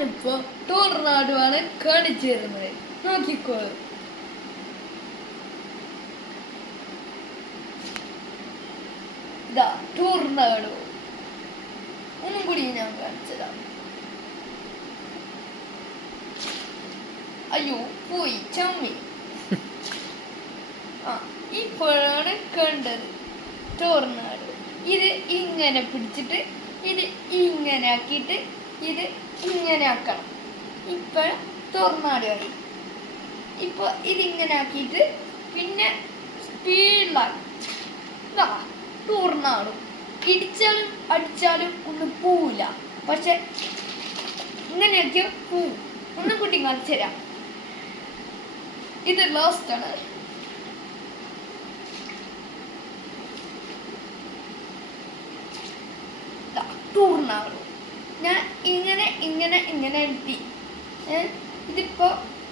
ഞാനിപ്പോ ടൂർനാടു ആണ് കാണിച്ചു തരുന്നത്. നോക്കിക്കോളൂ. ഇതാ ടൂർനാടു. ഒന്നും കൂടി ഞാൻ കാണിച്ചതാ. അയ്യോ പോയി ചമ്മി. ഇപ്പോഴാണ് കണ്ടത് ടൂർനാടു. ഇത് ഇങ്ങനെ പിടിച്ചിട്ട് ഇത് ഇങ്ങനെ ആക്കിയിട്ട് ഇത് ഇങ്ങനെ ആക്കണം. ഇപ്പൊ ടൂർനാടു ആയി. ഇപ്പൊ ഇതിങ്ങനെ ആക്കിയിട്ട് പിന്നെ സ്പീഡിലാക്കി ടൂർനാടു. ഇടിച്ചാലും അടിച്ചാലും ഒന്നും പോവില്ല. പക്ഷെ ഇങ്ങനെയൊക്കെ പോവും. ഒന്നും കൂട്ടി കാണിച്ചു തരാം. ഇത് ലാസ്റ്റ് ആണ്. ടൂർനാടു ഞാൻ ഇങ്ങനെ ഇങ്ങനെ ഇങ്ങനെ എത്തി. ഇതിപ്പോ